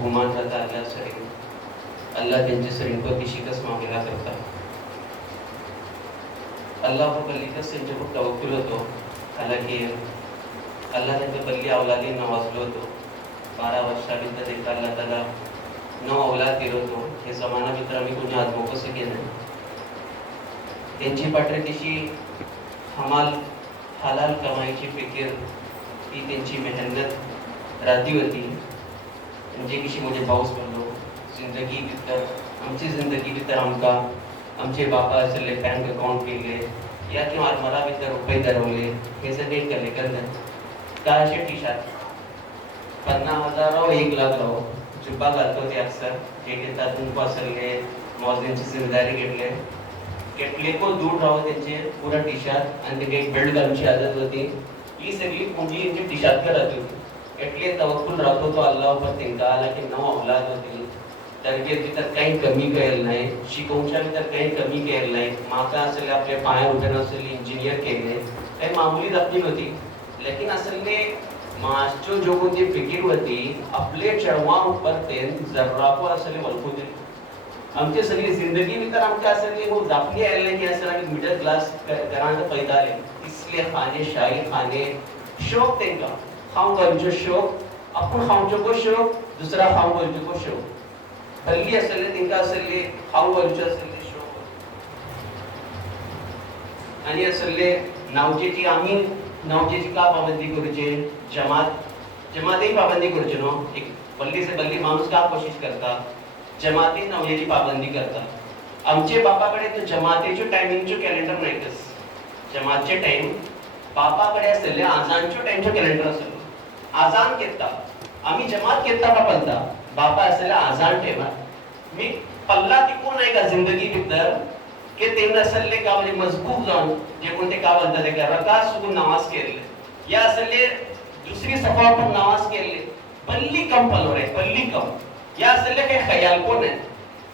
गुमान जाता अल्लाह सरिंग अल्लाह त्यांचे सरिंग को दिशिकस मांगला करता अल्लाह को बल्लिकस त्यांचे को तवक्कुल होतो हालांकि अल्लाह त्यांच्या बल्ली औलादी नवाजलो होतो 12 वर्षाभितर देखा अल्लाह ताला 9 औलाद दिलो होतो हे जमाना भितर आम्ही कोणी आजमो कसं केलं त्यांची पाठरे तिशी हमाल हलाल कमाईची फिकीर ती त्यांची मेहनत राती होती म्हणजे कशी म्हणजे पाऊस पडलो जिंदगी भितर आमची जिंदगी भितर आमकां आमचे बापा आशिल्ले बँक अकाउंट केले या किंवा आरमारा भितर रुपये धरवले हे सगळे केले केन्ना काय अशें टी शर्ट 50,000 1 लाख राव जुब्बा घालतो ते अक्सर एक तातूंत आसले मौजेंची जिम्मेदारी घेतले केटलेको दूर राव त्यांचे पुरा टी शर्ट आणि ते एक बेल्ट घालूची आदत होती ही सगळी पुंजी यांची टी शर्ट करत होती एटले तवक्कुल राहतो तो अल्लाह पर तेंका आला की 9 औलाद होती तरबीयत भितर काही कमी केलं नाही शिकवच्या भितर काही कमी केलं नाही माता असले आपल्या पायार उभे असले इंजिनियर केले काही मामूली दाखली होती लेकिन असले मास्टर जो कोणती फिकीर होती आपले चढवा उपर तेन जर्राको असले वळखून आमची सगळी जिंदगी भितर आमच्या असले वो दाखली आले की असले आम्ही मिडल क्लास घरांत पैदा आले इसले खाणे शाही खाणे शौक तेंका खाऊं घालूचो शौक आपण खाऊंचो को शौक दुसरा खाऊं घालूचो को शौक भल्ली असले तेंका असले खाऊं घालूचो असले शौक आणि असले नावचेची आम्ही नावचेची का पाबंदी करूचे जमातही पाबंदी करूचे नो एक बल्ली से बल्ली माणूस का कोशिश करता जमाती नवलेची पाबंदी करता आमचे बापाकडे तो जमातेचो टायमिंगचो कॅलेंडर नाहीतच जमातचे टाइम बापाकडे असले आजानचो टाइमचो कॅलेंडर असलो आजान केता आम्ही जमात केता पलता बापा असले आजान टाइमार मी पल्ला तिकून नाही का जिंदगी भितर के तेन असले का म्हणजे मजबूत जाऊन जे कोणते का बोलतात ते रकात सुकून नमाज केले या असले दुसरी सफा पण नमाज केले पल्ली कम पलो रे पल्ली कम या असले काही खयाल कोण आहे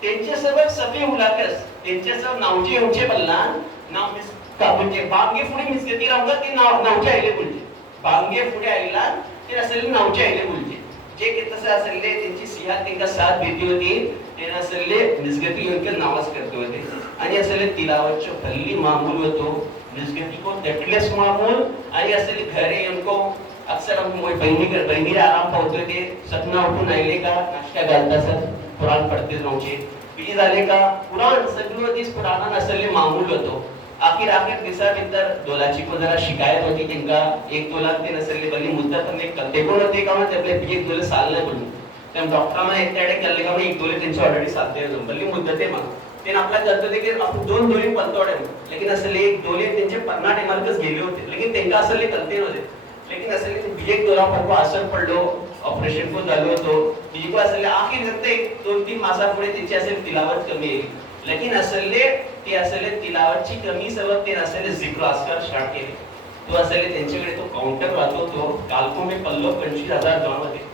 त्यांचे सबब सफे उलाकस त्यांचे सब नावचे उंचे बल्लान नाव मिस का म्हणजे बांगे पुढे मिसगती राहून ते नावचे आले बोलते बांगे पुढे आलेला ते असले नावचे आले बोलते जे की तसे असले त्यांची सियात त्यांना साथ देती होती ते असले मिसगती योग्य नमाज करते होते आणि असले तिलावतचो भल्ली मामूल होतो मिसगती को डेटलेस मामूल आणि असले घरे उनको अक्सर हम बहनी आराम पावतो ते सपना उठून आले का नाश्ता घालता सर कुरान पढ़ते रहूचे बिजी झाले का कुरान सगळं दिस कुरानान असले मामूल होतो आखिर दिसा भितर दोलाची को जरा शिकायत होती तेंका एक दोला ते नसले बल्ली मुद्दत ने कते कोण होते का म्हणजे आपले एक दोले साल नाही बोलू त्या डॉक्टरांना एक त्याडे केले का एक दोले त्यांची ऑलरेडी साथते बल्ली मुद्दत आहे मग ते आपल्या करतो ते की आपण 2 दोले पलतोडे लेकिन असले एक दोले त्यांचे 50 टेमार्कच गेले होते लेकिन तेंका असले कलते नव्हते लेकिन असले बिजेक दोला पर असर पडलो ऑपरेशन को झालो होतो बिजे को असले आखिर जते 2-3 मासापुढे त्यांची असेल तिलावत कमी येईल लेकिन असले ते असले तिलावतची कमी सबब ते असले जिक्र अस्कर स्टार्ट केले तो असले त्यांच्याकडे तो काउंटर वाचवतो कालको में पल्लो 25,000 जाऊन होते